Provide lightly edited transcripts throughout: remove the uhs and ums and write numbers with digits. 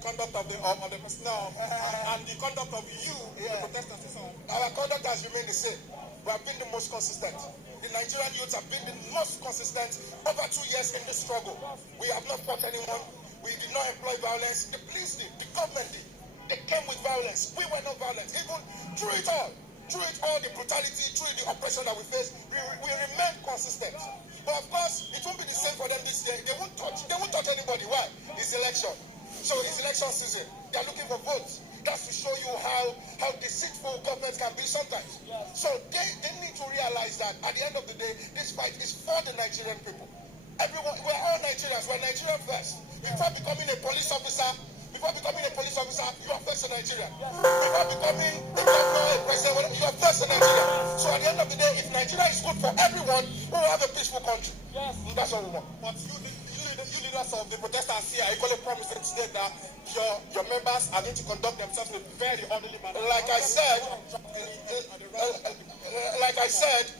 Conduct of the personnel and the conduct of you, the protesters. Our conduct has remained the same. We have been the most consistent. The Nigerian youths have been the most consistent over 2 years in this struggle. We have not fought anyone. We did not employ violence. The police did. The government did. They came with violence. We were not violent. Even through it all, the brutality, through the oppression that we faced, we remained consistent. But of course, it won't be the same for them this year. They won't touch anybody. Why? It's election. So it's election season. They're looking for votes. That's to show you how deceitful governments can be sometimes. So they need to realize that at the end of the day, this fight is for the Nigerian people. Everyone, we're all Nigerians. We're Nigerian first. Before becoming a police officer, you are first a Nigerian. Before becoming a governor, a president, you are first a Nigerian. So at the end of the day, if Nigeria is good for everyone, we will have a peaceful country. Yes. That's all we want. But you leaders of the protesters here are equally promising today that your members are going to conduct themselves in a very orderly manner. Like I said,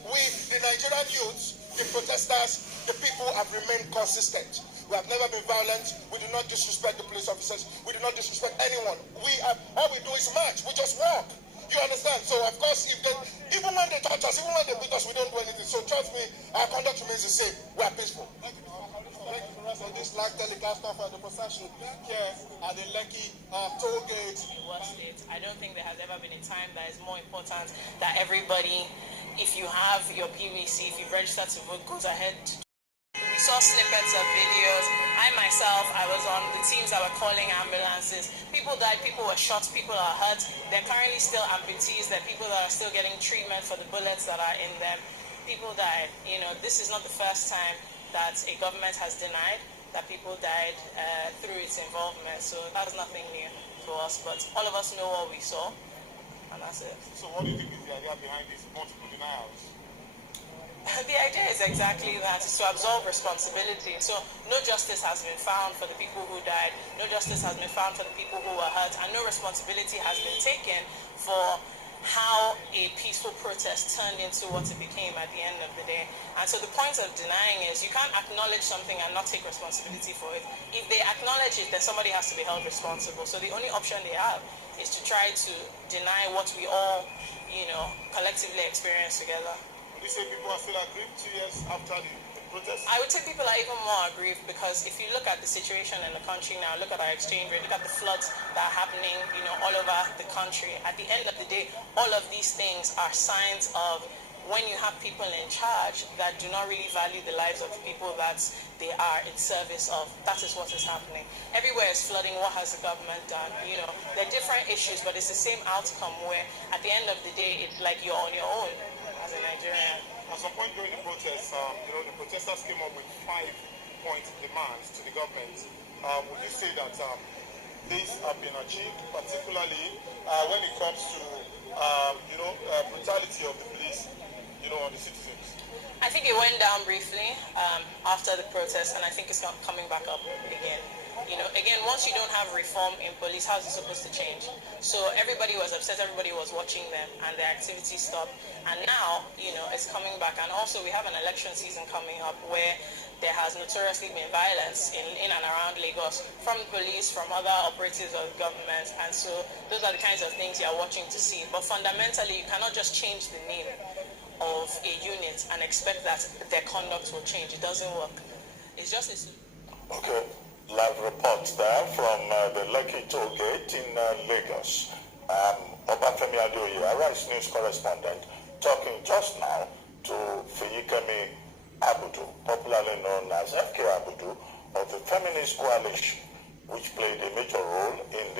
we, the Nigerian youths, the protesters, the people have remained consistent. We have never been violent. We do not disrespect the police officers. We do not disrespect anyone. All we do is march. We just walk. You understand? So of course, even when they touch us, even when they beat us, we don't do anything. So trust me, our conduct remains the same. We are peaceful. Thank you for the rest of this live telecast of the procession here at the Lekki toll gate. I don't think there has ever been a time that is more important that everybody, if you have your PVC, if you've registered to vote, goes ahead. We saw snippets of videos. I was on the teams that were calling ambulances. People died, people were shot, people are hurt. There are currently still amputees. There are people that are still getting treatment for the bullets that are in them. People died. This is not the first time that a government has denied that people died through its involvement. So that's nothing new to us. But all of us know what we saw, and that's it. So what do you think is the idea behind these multiple denials? The idea is exactly that, is to absolve responsibility. So no justice has been found for the people who died, no justice has been found for the people who were hurt, and no responsibility has been taken for how a peaceful protest turned into what it became at the end of the day. And so the point of denying is you can't acknowledge something and not take responsibility for it. If they acknowledge it, then somebody has to be held responsible. So the only option they have is to try to deny what we all, collectively experience together. You say people are still aggrieved 2 years after the protest? I would say people are even more aggrieved because if you look at the situation in the country now, look at our exchange rate, look at the floods that are happening, all over the country. At the end of the day, all of these things are signs of when you have people in charge that do not really value the lives of the people that they are in service of. That is what is happening. Everywhere is flooding. What has the government done? There are different issues, but it's the same outcome where at the end of the day, it's like you're on your own as a Nigerian. At some point during the protest, the protesters came up with 5-point demands to the government. Would you say that these have been achieved, particularly when it comes to brutality of the police, on the citizens? I think it went down briefly after the protest, and I think it's not coming back up again. Again, once you don't have reform in police, how is it supposed to change? So everybody was upset, everybody was watching them, and their activity stopped. And now, it's coming back. And also, we have an election season coming up where there has notoriously been violence in and around Lagos from the police, from other operatives of the government. And so those are the kinds of things you're watching to see. But fundamentally, you cannot just change the name of a unit and expect that their conduct will change. It doesn't work. It's just Okay. Live report there from the Lekki toll gate in Lagos. Obafemi Adeoye, Arise News correspondent, talking just now to Feyikemi Abudu, popularly known as FK Abudu, of the Feminist Coalition, which played a major role in the